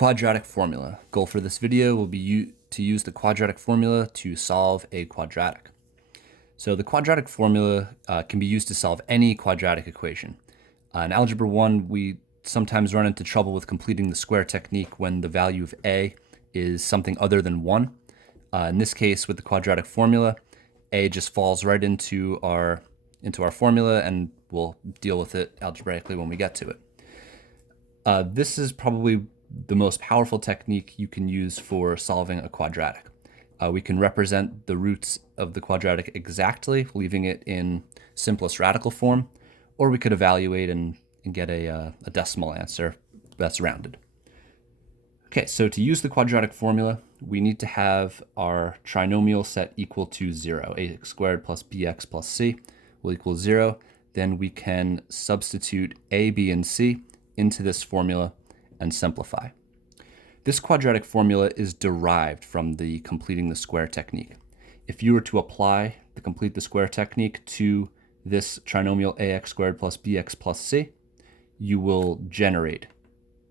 Quadratic formula. Goal for this video will be to use the quadratic formula to solve a quadratic. So the quadratic formula can be used to solve any quadratic equation. In Algebra 1, we sometimes run into trouble with completing the square technique when the value of a is something other than 1. In this case, with the quadratic formula, a just falls right into our formula, and we'll deal with it algebraically when we get to it. This is probably the most powerful technique you can use for solving a quadratic. We can represent the roots of the quadratic exactly, leaving it in simplest radical form, or we could evaluate and get a decimal answer that's rounded. Okay, so to use the quadratic formula, we need to have our trinomial set equal to 0. Ax squared plus bx plus c will equal 0. Then we can substitute a, b, and c into this formula and simplify. This quadratic formula is derived from the completing the square technique. If you were to apply the complete the square technique to this trinomial ax squared plus bx plus c, you will generate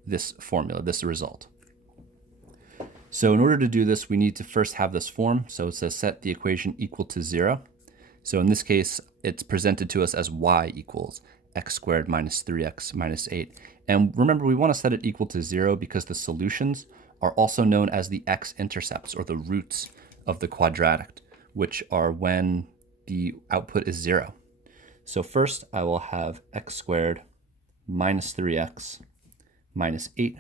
this formula, this result. So in order to do this, we need to first have this form. So it says set the equation equal to 0. So in this case, it's presented to us as y equals x squared minus 3x minus 8. And remember, we want to set it equal to 0 because the solutions are also known as the x-intercepts, or the roots of the quadratic, which are when the output is 0. So first, I will have x squared minus 3x minus 8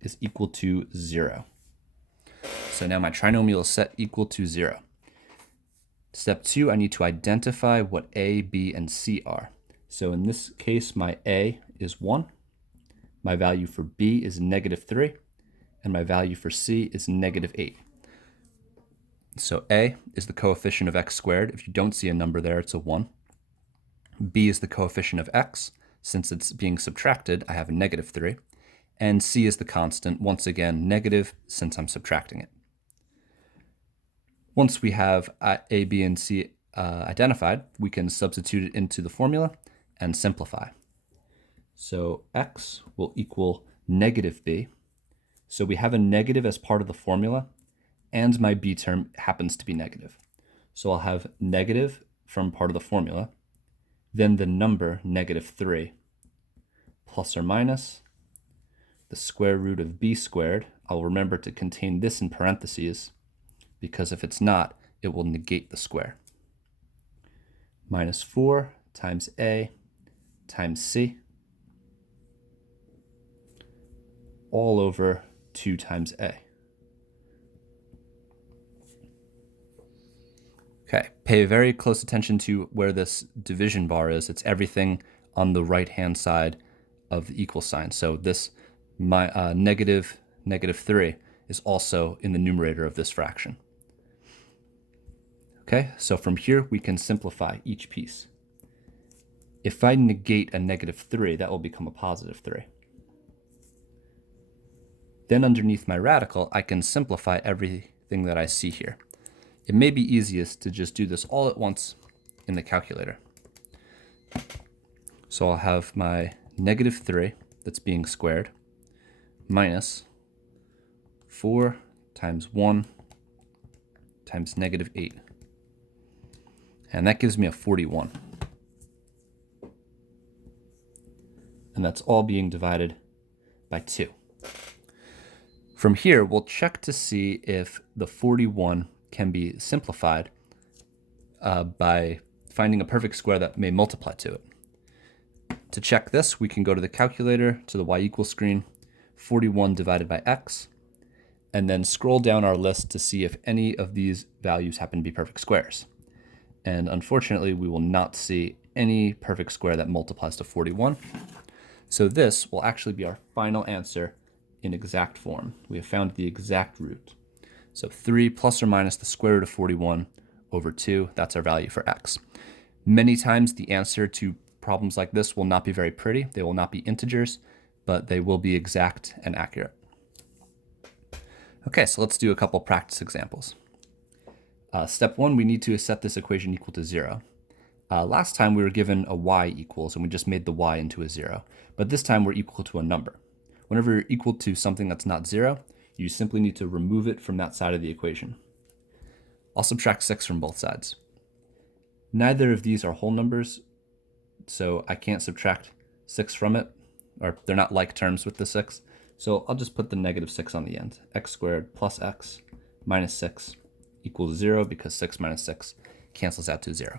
is equal to 0. So now my trinomial is set equal to 0. Step 2, I need to identify what a, b, and c are. So in this case, my a is 1, my value for b is negative 3, and my value for c is negative 8. So a is the coefficient of x squared. If you don't see a number there, it's a 1. B is the coefficient of x. Since it's being subtracted, I have a negative 3. And c is the constant, once again negative, since I'm subtracting it. Once we have a, b, and c identified, we can substitute it into the formula and simplify. So x will equal negative b. So we have a negative as part of the formula, and my b term happens to be negative. So I'll have negative from part of the formula, then the number negative 3, plus or minus the square root of b squared. I'll remember to contain this in parentheses, because if it's not, it will negate the square. Minus 4 times a times c, all over 2 times a. Okay, pay very close attention to where this division bar is. It's everything on the right-hand side of the equal sign. So this negative 3 is also in the numerator of this fraction. Okay, so from here we can simplify each piece. If I negate a negative 3, that will become a positive 3. Then underneath my radical, I can simplify everything that I see here. It may be easiest to just do this all at once in the calculator. So I'll have my negative 3 that's being squared minus 4 times 1 times negative 8. And that gives me a 41. And that's all being divided by 2. From here, we'll check to see if the 41 can be simplified by finding a perfect square that may multiply to it. To check this, we can go to the calculator, to the y equals screen, 41 divided by x, and then scroll down our list to see if any of these values happen to be perfect squares. And unfortunately, we will not see any perfect square that multiplies to 41. So this will actually be our final answer in exact form. We have found the exact root. So 3 plus or minus the square root of 41 over 2, that's our value for x. Many times the answer to problems like this will not be very pretty. They will not be integers, but they will be exact and accurate. Okay, so let's do a couple practice examples. Step 1, we need to set this equation equal to 0. Last time we were given a y equals, and we just made the y into a 0. But this time we're equal to a number. Whenever you're equal to something that's not 0, you simply need to remove it from that side of the equation. I'll subtract 6 from both sides. Neither of these are whole numbers, so I can't subtract 6 from it, or they're not like terms with the 6. So I'll just put the negative 6 on the end. X squared plus x minus 6 equals 0 because 6 minus 6 cancels out to 0.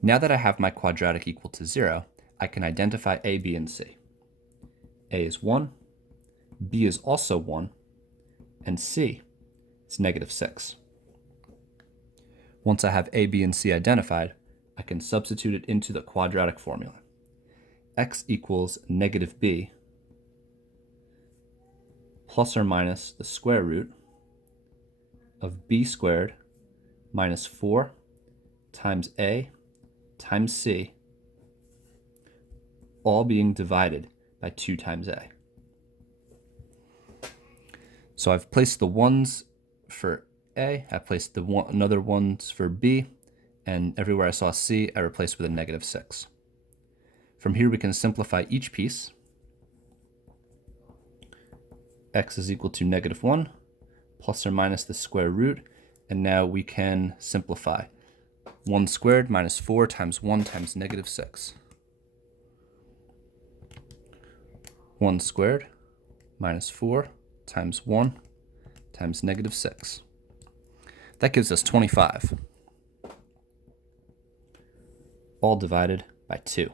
Now that I have my quadratic equal to 0, I can identify a, b, and c. A is 1, b is also 1, and c is negative 6. Once I have a, b, and c identified, I can substitute it into the quadratic formula. X equals negative b plus or minus the square root of b squared minus 4 times a times c, all being divided by 2 times a. So I've placed the 1s for a, I've placed the another 1s for b, and everywhere I saw c, I replaced with a negative 6. From here we can simplify each piece. X is equal to negative 1 plus or minus the square root, and now we can simplify. 1 squared minus 4 times 1 times negative 6. 1 squared minus 4 times 1 times negative 6. That gives us 25, all divided by 2.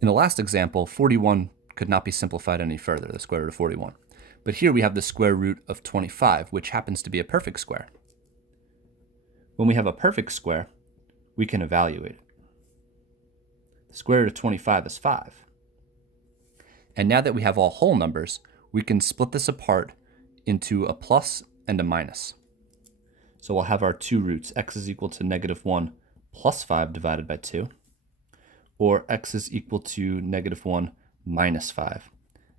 In the last example, 41 could not be simplified any further, the square root of 41. But here we have the square root of 25, which happens to be a perfect square. When we have a perfect square, we can evaluate it. The square root of 25 is 5. And now that we have all whole numbers, we can split this apart into a plus and a minus. So we'll have our two roots. X is equal to negative 1 plus 5 divided by 2. Or x is equal to negative 1 minus 5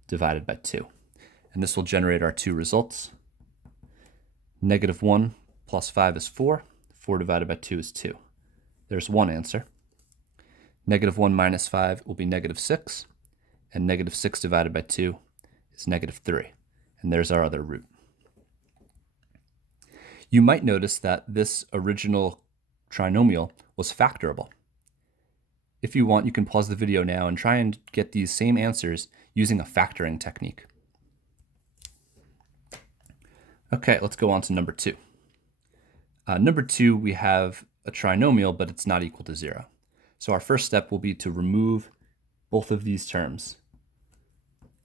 divided by 2. And this will generate our two results. Negative 1 plus 5 is 4. 4 divided by 2 is 2. There's one answer. Negative 1 minus 5 will be negative 6. And negative 6 divided by 2 is negative 3. And there's our other root. You might notice that this original trinomial was factorable. If you want, you can pause the video now and try and get these same answers using a factoring technique. Okay, let's go on to number 2. Number 2, we have a trinomial, but it's not equal to 0. So our first step will be to remove both of these terms.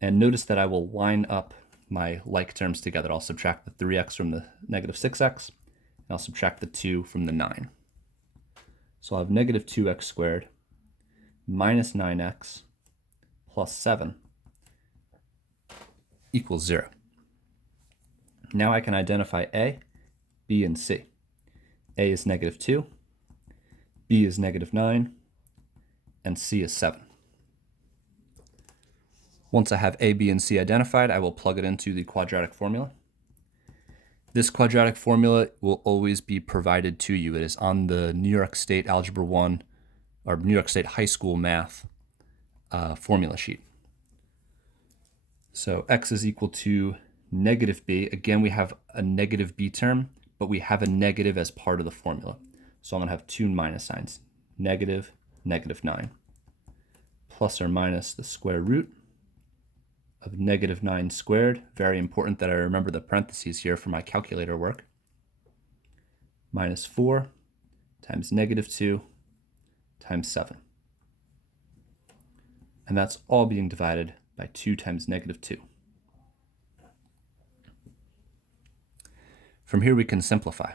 And notice that I will line up my like terms together. I'll subtract the 3x from the negative 6x, and I'll subtract the 2 from the 9. So I'll have negative 2x squared minus 9x plus 7 equals 0. Now I can identify a, b, and c. A is negative 2, b is negative 9, and c is 7. Once I have a, b, and c identified, I will plug it into the quadratic formula. This quadratic formula will always be provided to you. It is on the New York State Algebra 1 or New York State High School Math formula sheet. So x is equal to negative b. Again, we have a negative b term, but we have a negative as part of the formula. So I'm going to have two minus signs, negative, negative 9, plus or minus the square root of negative 9 squared. Very important that I remember the parentheses here for my calculator work. Minus 4 times negative 2 times 7. And that's all being divided by 2 times negative 2. From here we can simplify.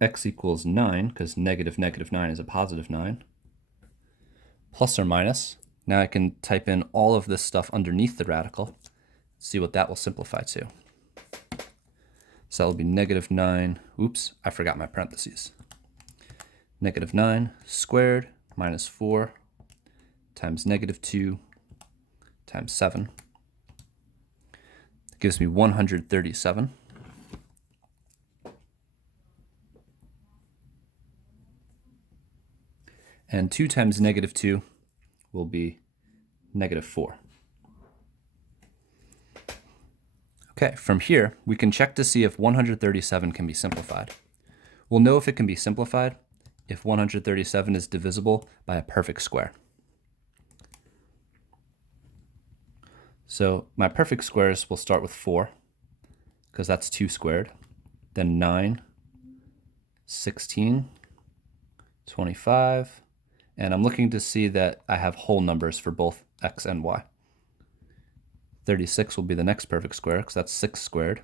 X equals 9, because negative negative 9 is a positive 9. Plus or minus. Now I can type in all of this stuff underneath the radical, see what that will simplify to. So that will be negative 9, oops, I forgot my parentheses. Negative 9 squared minus 4 times negative 2 times 7. That gives me 137. And 2 times negative 2 will be negative 4. Okay, from here, we can check to see if 137 can be simplified. We'll know if it can be simplified if 137 is divisible by a perfect square. So my perfect squares will start with 4, because that's 2 squared, then 9, 16, 25, and I'm looking to see that I have whole numbers for both x and y. 36 will be the next perfect square, because that's 6 squared.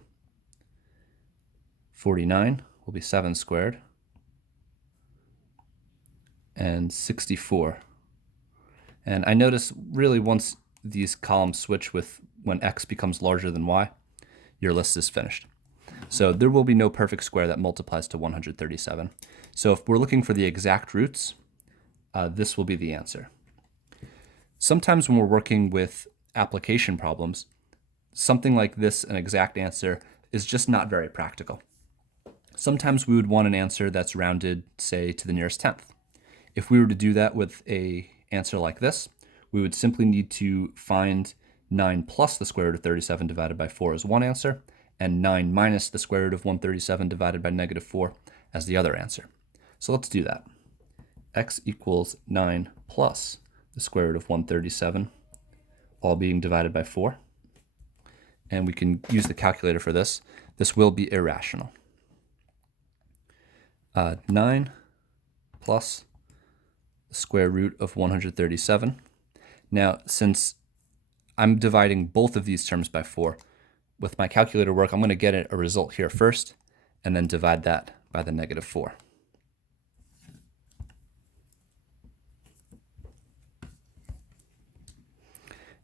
49 will be 7 squared. And 64. And I notice really once these columns switch with when x becomes larger than y, your list is finished. So there will be no perfect square that multiplies to 137. So if we're looking for the exact roots, this will be the answer. Sometimes when we're working with application problems, something like this, an exact answer, is just not very practical. Sometimes we would want an answer that's rounded, say, to the nearest tenth. If we were to do that with an answer like this, we would simply need to find 9 plus the square root of 37 divided by 4 as one answer, and 9 minus the square root of 137 divided by negative 4 as the other answer. So let's do that. X equals 9 plus the square root of 137, all being divided by 4. And we can use the calculator for this. This will be irrational. 9 plus the square root of 137. Now, since I'm dividing both of these terms by 4, with my calculator work, I'm going to get a result here first, and then divide that by the negative 4.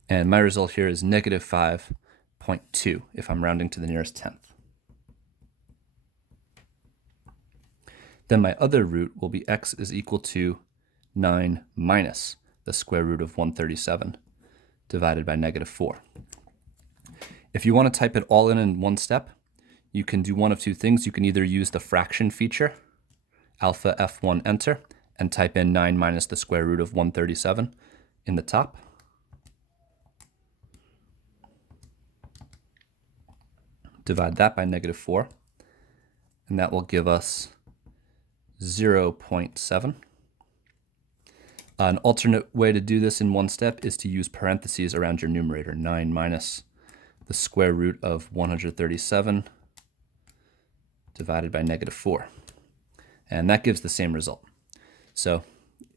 And my result here is negative 5.2 if I'm rounding to the nearest tenth. Then my other root will be x is equal to 9 minus the square root of 137 divided by negative 4. If you want to type it all in one step, you can do one of two things. You can either use the fraction feature, alpha F1 enter, and type in 9 minus the square root of 137 in the top. Divide that by negative 4, and that will give us 0.7. An alternate way to do this in one step is to use parentheses around your numerator. 9 minus the square root of 137 divided by negative 4. And that gives the same result. So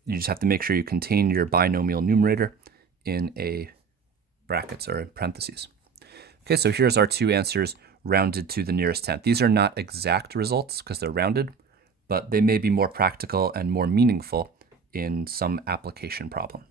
you just have to make sure you contain your binomial numerator in a brackets or in parentheses. Okay, so here's our two answers rounded to the nearest tenth. These are not exact results because they're rounded, but they may be more practical and more meaningful in some application problem.